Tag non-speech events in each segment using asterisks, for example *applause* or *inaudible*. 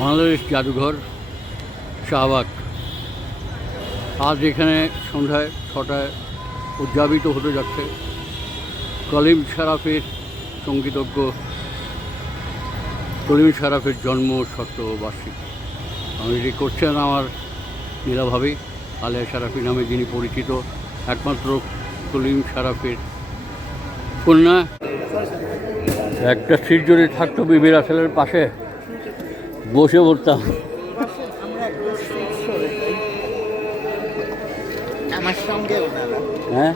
বাংলাদেশ জাদুঘর, শাহবাগ। আজ এখানে সন্ধ্যায় ছটায় উদযাপিত হতে যাচ্ছে কলিম শারাফের সঙ্গীতজ্ঞ। কলিম শারাফের জন্ম শতবার্ষিকী এটি করছেন আমার নীলাভাবি আলিয়া শারাফি নামে যিনি পরিচিত, একমাত্র কলিম শারাফের কন্যা। একটা সিট যদি থাকতো বিবির আসলের পাশে। বসে পড়তাম। হ্যাঁ?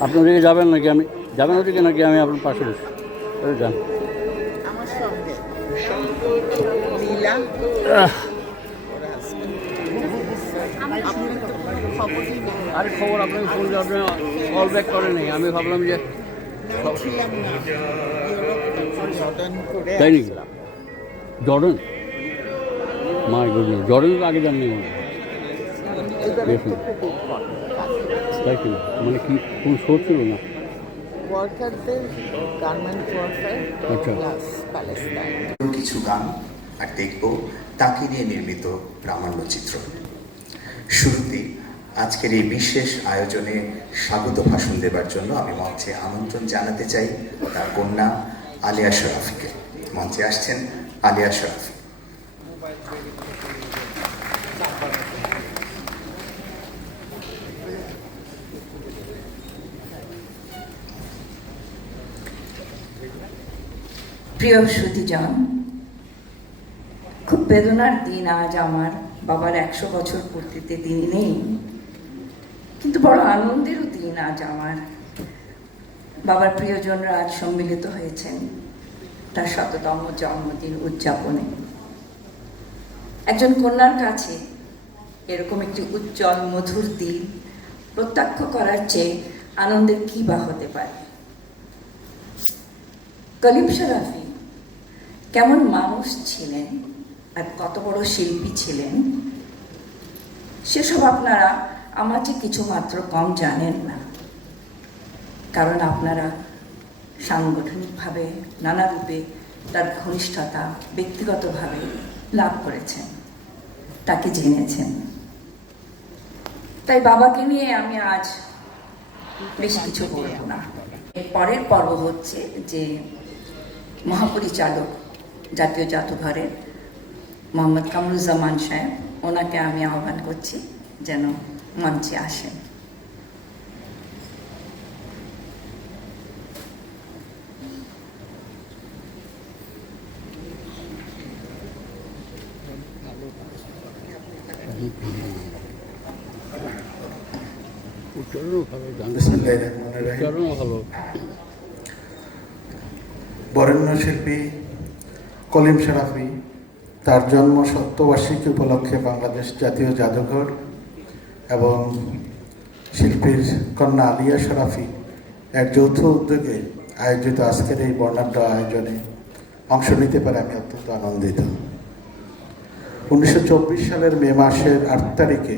আপনি ওদিকে যাবেন নাকি আমি? যাবেন ওদিকে নাকি আমি আপনার পাশে বসে? যান। আরে খবর আপনাকে ফোন আপনি কল ব্যাক করেন আমি ভাবলাম যে তাই নাকি? জর্ডন মাই গুডনেস জর্ডন তো আগে জাননি দেখুন। important। তাই কি মানে কি কোন শো ছিল না আচ্ছা। কিছু গান আর দেখব তাকে নিয়ে নির্মিত প্রামাণ্য চিত্র শুরুতেই আজকের এই বিশেষ আয়োজনে স্বাগত ভাষণ দেবার জন্য আমি মঞ্চে আমন্ত্রণ জানাতে চাই তার কন্যা আলিয়া শরাফিকে। মঞ্চে আসছেন আলিয়া শরাফি। প্রিয় শ্রুতিজন খুব বেদনার দিন আজ আমার। বাবার একশো বছর পূর্তিতে তিনি নেই। কিন্তু বড় আনন্দেরও দিন আজ আমার। বাবার প্রিয়জনরা আজ সম্মিলিত হয়েছেন তার শততম জন্মদিন উদযাপনে। একজন কন্যার কাছে এরকম একটি উজ্জ্বল, মধুর দিন প্রত্যক্ষ করার চেয়ে আনন্দের কী বা হতে পারে? কলিম শরাফি কেমন মানুষ ছিলেন আর কত বড় শিল্পী ছিলেন, সেসব আপনারা আমার চেয়ে কিছু মাত্র কম জানেন না। কারণ আপনারা সাংগঠনিকভাবে নানা রূপে তার ঘনিষ্ঠতা ব্যক্তিগতভাবে লাভ করেছেন, তাকে জেনেছেন। তাই বাবাকে নিয়ে আমি আজ বেশ কিছু বলব না। পরের পর্ব হচ্ছে যে মহাপরিচালক জাতীয় জাদুঘরের মোহাম্মদ কামরুজ্জামান সাহেব, ওনাকে আমি আহ্বান করছি যেন মঞ্চে আসেন। বরেণ্য শিল্পী কলিম শরাফি তার জন্ম শতবার্ষিকী উপলক্ষে বাংলাদেশ জাতীয় জাদুঘর এবং শিল্পীর কন্যা আলিয়া শরাফি এক যৌথ উদ্যোগে আয়োজিত আজকের এই বর্ণাঢ্য আয়োজনে অংশ নিতে পারে আমি অত্যন্ত আনন্দিত। উনিশশো চব্বিশ সালের মে মাসের আট তারিখে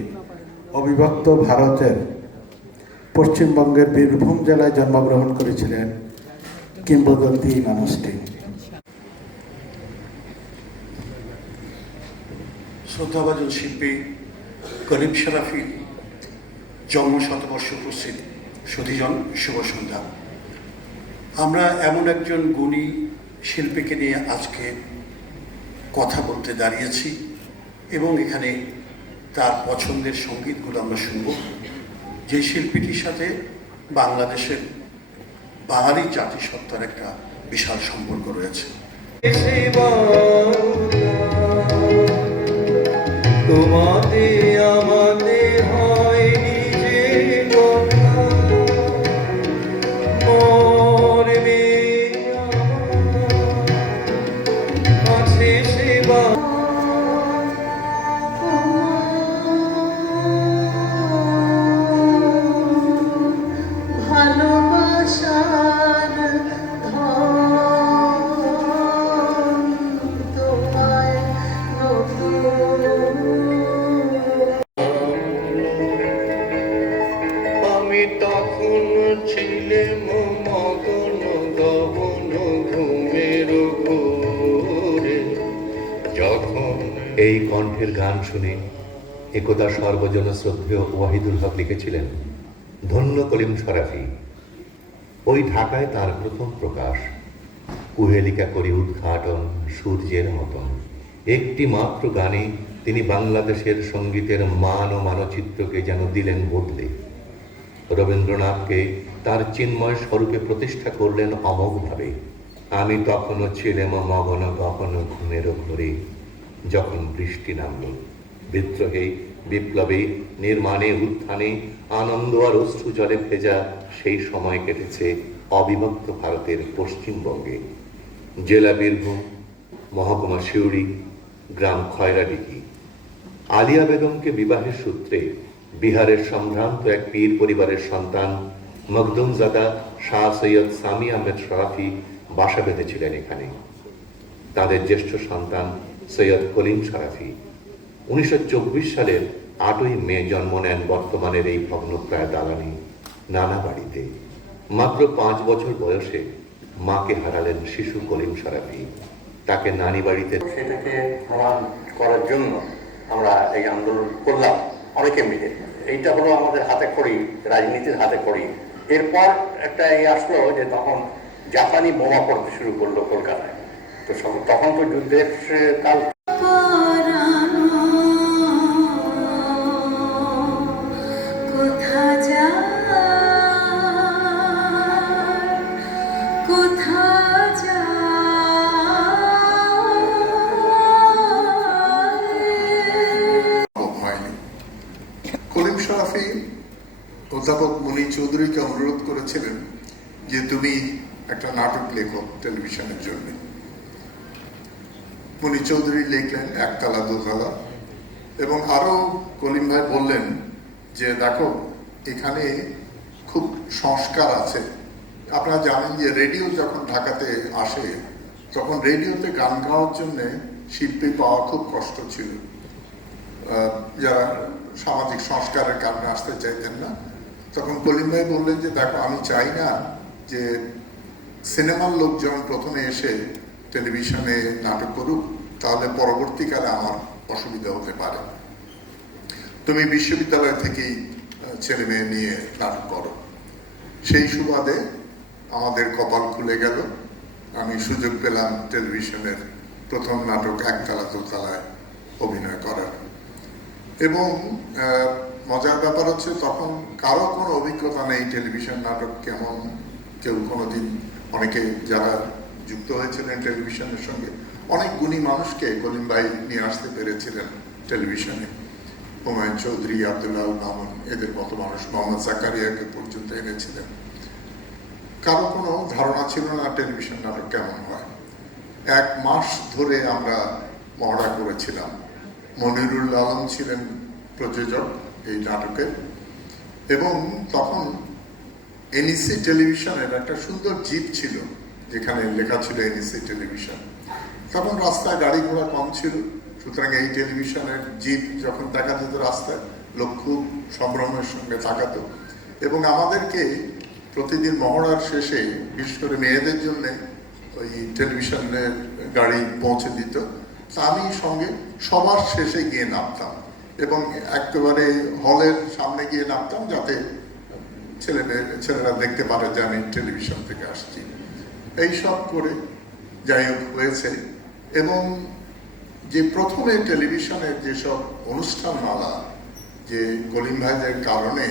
অবিভক্ত ভারতের পশ্চিমবঙ্গের বীরভূম জেলায় জন্মগ্রহণ করেছিলেন কিংবদন্তি মানুষটি শ্রদ্ধাভাজন শিল্পী করিম শরাফির জন্ম শতবর্ষ উপস্থিত। সুধীজন শুভ সন্ধ্যা। আমরা এমন একজন গুণী শিল্পীকে নিয়ে আজকে কথা বলতে দাঁড়িয়েছি এবং এখানে তার পছন্দের সঙ্গীতগুলো আমরা শুনব। যে শিল্পীটির সাথে বাংলাদেশের বাঙালি জাতিসত্তার একটা বিশাল সম্পর্ক রয়েছে। তোমাতে এই কণ্ঠের গান শুনে একদা সর্বজন শ্রদ্ধেয় ওয়াহিদুল হক লিখেছিলেন, ধন্য কলিম সরাফি ওই ঢাকায় তার প্রথম প্রকাশ। কুহেলিকা করি উদ্ঘাটন সূর্যের মতন। একটি মাত্র গানে তিনি বাংলাদেশের সঙ্গীতের মান ও মানচিত্রকে যেন দিলেন বদলে। রবীন্দ্রনাথকে তার চিন্ময় স্বরূপে প্রতিষ্ঠা করলেন অমোঘভাবে। আমি তখনও ছিলাম মগন কখনো ঘুমের ঘরে যখন বৃষ্টি নামল, বিদ্রোহে, বিপ্লবে, নির্মাণে, উত্থানে, আনন্দ আর অশ্রু জলে ভেজা সেই সময় কেটেছে অবিভক্ত ভারতের পশ্চিমবঙ্গে। জেলা বীরভূম, মহকুমা সিউড়ি, গ্রাম খয়রাডিহি। আলিয়া বেগমকে বিবাহের সূত্রে বিহারের সম্ভ্রান্ত এক পীর পরিবারের সন্তান মখদুমজাদা শাহ সৈয়দ সামি আহমেদ শরাফি বাসা বেঁধেছিলেন এখানে। তাদের জ্যেষ্ঠ সন্তান সৈয়দ কলিম শরাফি উনিশশো সালের আটই মে জন্ম নেন বর্তমানের এই ভগ্নপ্রায় দালানি নানা বাড়িতে। মাত্র পাঁচ বছর বয়সে মাকে হারালেন শিশু কলিম শরাফি তাকে নানি বাড়িতে সেটাকে প্রমাণ করার জন্য আমরা এই আন্দোলন করলাম। অনেকে মিলে। এইটা হলো আমাদের হাতে খড়ি, রাজনীতির হাতে খড়ি। এরপর একটা এই আসলো যে তখন জাপানি বোমা পড়তে শুরু করল কলকাতায়। তো তখন তো যুদ্ধের কাল কলিম শরাফি অধ্যাপক মনি চৌধুরীকে অনুরোধ করেছিলেন যে তুমি একটা নাটক লেখো টেলিভিশনের জন্য। মনি চৌধুরী লিখলেন একতলা দোতলা এবং আরও কলিম ভাই বললেন যে, দেখো, এখানে খুব সংস্কার আছে। আপনারা জানেন যে রেডিও যখন ঢাকাতে আসে, তখন রেডিওতে গান গাওয়ার জন্য শিল্পী পাওয়া খুব কষ্ট ছিল। যারা সামাজিক সংস্কারের কারণে আসতে চাইতেন না। তখন কলিম ভাই বললেন যে, দেখো, আমি চাই না যে সিনেমার লোকজন প্রথমে এসে টেলিভিশনে নাটক করুক, তাহলে পরবর্তীকালে আমার অসুবিধা হতে পারে। তুমি বিশ্ববিদ্যালয় থেকেই ছেলে মেয়ে নিয়ে নাটক করো। সেই সুবাদে আমাদের কপাল খুলে গেল। আমি সুযোগ পেলাম টেলিভিশনের প্রথম নাটক একতলা দোতলায় অভিনয় করার। এবং মজার ব্যাপার হচ্ছে তখন কারও কোনো অভিজ্ঞতা নেই টেলিভিশন নাটক কেমন, কেউ কোনোদিন, অনেকে যারা যুক্ত হয়েছিলেন টেলিভিশনের সঙ্গে। অনেক গুণী মানুষকে কলিম ভাই নিয়ে আসতে পেরেছিলেন টেলিভিশনে। হুমায়ুন চৌধুরী, আব্দুল্লাহ মামুন, এদের মতো মানুষ মোহাম্মদ জাকারিয়াকে পর্যন্ত এনেছিলেন। কারও কোনো ধারণা ছিল না টেলিভিশন নাটক কেমন হয়। এক মাস ধরে আমরা মহড়া করেছিলাম। মনিরুল আলম ছিলেন প্রযোজক এই নাটকের এবং তখন এনইসি টেলিভিশনের একটা সুন্দর জিপ ছিল। যেখানে লেখা ছিল এনইসি টেলিভিশন। তখন রাস্তায় গাড়ি ঘোড়া কম ছিল, সুতরাং এই টেলিভিশনের জিপ যখন দেখা যেত রাস্তায়, লোক খুব সম্ভ্রমের সঙ্গে তাকাতো। এবং আমাদেরকে প্রতিদিন মহড়ার শেষে, বিশেষ করে মেয়েদের জন্য, ওই টেলিভিশনের গাড়ি পৌঁছে দিত। আমি সঙ্গে সবার শেষে গিয়ে নামতাম এবং একেবারে হলের সামনে গিয়ে নামতাম যাতে ছেলে ছেলেরা দেখতে পারে যে আমি টেলিভিশন থেকে আসছি। এই সব করে যাই হোক হয়েছে। এবং যে প্রথমে টেলিভিশনের যেসব অনুষ্ঠানমালা, যে কলিম ভাইদের কারণে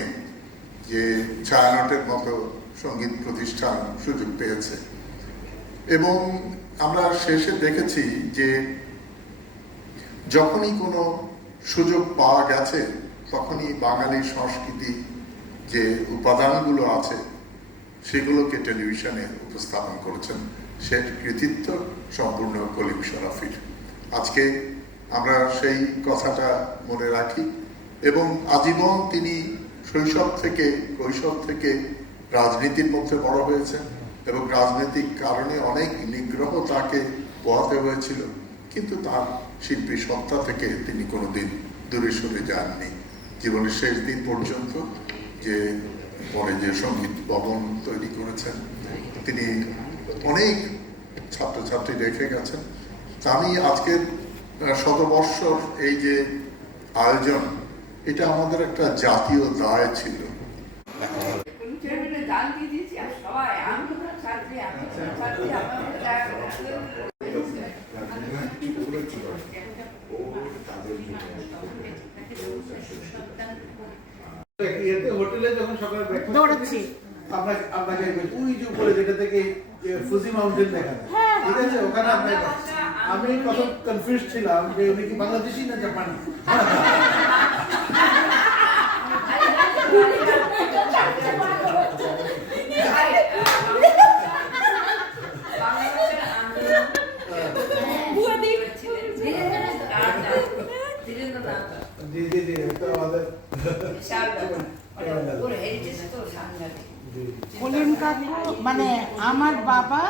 যে ছায়ানটের মতো সংগীত প্রতিষ্ঠান সুযোগ পেয়েছে। এবং আমরা শেষে দেখেছি যে যখনই কোনো সুযোগ পাওয়া গেছে, তখনই বাঙালি সংস্কৃতি যে উপাদানগুলো আছে সেগুলোকে টেলিভিশনে উপস্থাপন করেছেন সে কৃতিত্ব সম্পূর্ণ কলিম শরাফির। আজকে আমরা সেই কথাটা মনে রাখি এবং আজীবন তিনি শৈশব থেকে, কৈশোর থেকে রাজনীতির মধ্যে বড় হয়েছেন এবং রাজনৈতিক কারণে অনেক নিগ্রহ তাকে পোহাতে হয়েছিল। কিন্তু তার শিল্পী সত্তা থেকে তিনি কোনোদিন দূরে সরে যাননি। জীবনের শেষ দিন পর্যন্ত যে পরে যে সংগীত ভবন তৈরি করেছেন তিনি অনেক ছাত্রছাত্রী রেখে গেছেন। আমি আজকের আহ, শতবর্ষর এই যে আয়োজন এটা আমাদের একটা জাতীয় দায় ছিল দিয়ে দিয়েছি আর সবাই আমি ছাত্রী আমি ছাত্রী ইয়েতে হোটেলে যখন সকালে breakfast দৌড়াচ্ছি। আপনাকে আপনাকে ওই যে উপরে যেটা থেকে ফুজি মাউন্টেন দেখা যায় ঠিক আছে? ওখানে আপনাকে আমি কত কনফিউজ ছিলাম যে উনি কি বাংলাদেশি না জাপানি *laughs* জি জি জি এটা আমাদের কাকু মানে আমার বাবা,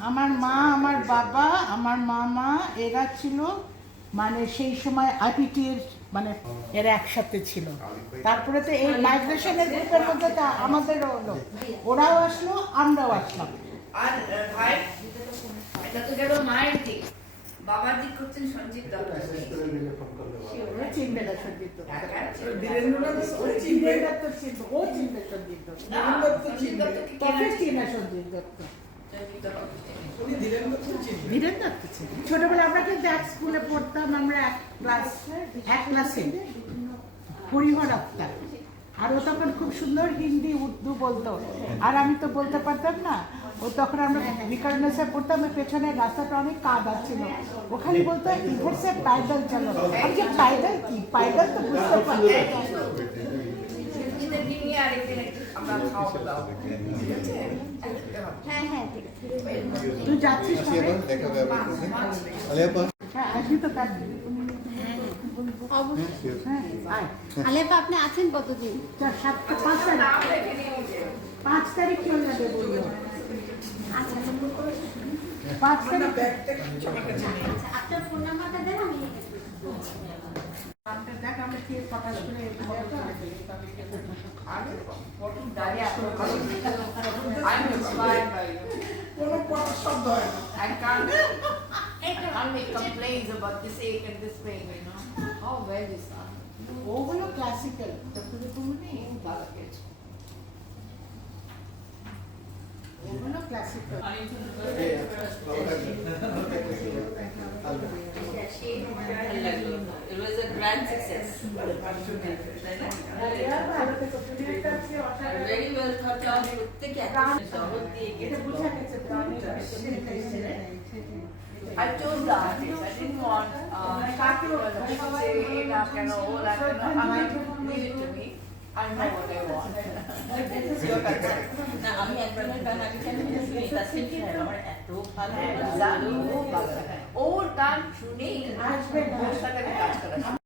আমার মা, আমার বাবা, আমার মামা, এরা ছিল মানে সেই সময় আইপিটির মানে এরা একসাথে ছিল। তারপরে তো এই মাইগ্রেশনের গ্রুপের মধ্যে তো আমাদেরও হলো। ওরাও আসলো, আমরাও আসলাম। আর, ভাই, এটা তো গেল মায়ের দিক। বাবার দিক করছেন সঞ্জীব দত্ত। চিনবে না সঞ্জিত ও চিনবে দত্ত। চিনবে ও চিনবে সঞ্জিত দত্ত। না, সঞ্জীব দত্ত কি কবে কেনা চিনা সঞ্জিত দত্ত। ধীরেন দত্ত ছিল ছোটবেলা আমরা কিন্তু এক স্কুলে পড়তাম আমরা এক ক্লাস এক ক্লাসে হরিহর আক্তার। আর ও তখন খুব সুন্দর হিন্দি উর্দু বলতো। আর আমি তো বলতে পারতাম না ও তখন আমরা বিকারনেসে পড়তাম ওর পেছনে রাস্তাটা অনেক কাদা ছিল ওখানে বলতো ইধার সে পায়দল চলো। আমি যে পায়দল কি? পায়দল তো বুঝতে ঠিক আছে? হ্যাঁ। হ্যাঁ তুই যাচ্ছিস হ্যাঁ আসবি তো হ্যাঁ আয়। আলেপা আপনি আছেন কতদিন? চার সাতটা পাঁচ তারিখ। পাঁচ তারিখ চলে যাবে বলল। পটাশ করে I'm inspired by you. I can't, I can't make complaints about this ache and this pain, you know. How well is that? ওগুলো ক্লাসিক্যাল ওগুলো classical It was a grand success. Very well thought out, প্রত্যেকে একটা শহর দিয়ে এটা গেছে। বুঝা গেছে প্রাণীটা I told the artist, I didn't want, uh, to say, "এটা কেন, ওরা কেন?" আমি leave it to me. I know what I want. This is your concern. না আমি একজনের গান আগে কেন শুনি তাসলিম সাহেব আমার এত ভালো হ্যাঁ, লাগে জানো, ও ভালো লাগে। ওর গান শুনেই আসবে না। ওর সাথে আমি কাজ করা